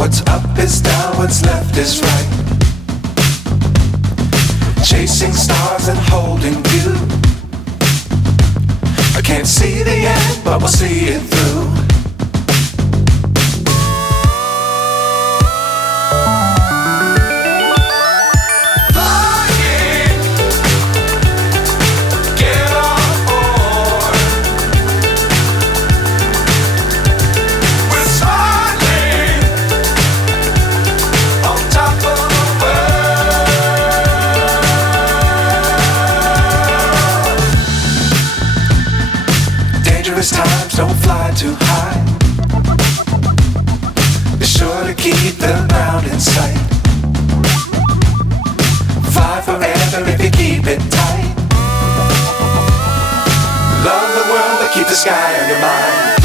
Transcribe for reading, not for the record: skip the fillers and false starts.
What's up is down, what's left is right. Chasing stars and holding you. I can't see the end, but we'll see it through. Dangerous times, don't fly too high. Be sure to keep the ground in sight. Fly forever if you keep it tight. Love the world, but keep the sky on your mind.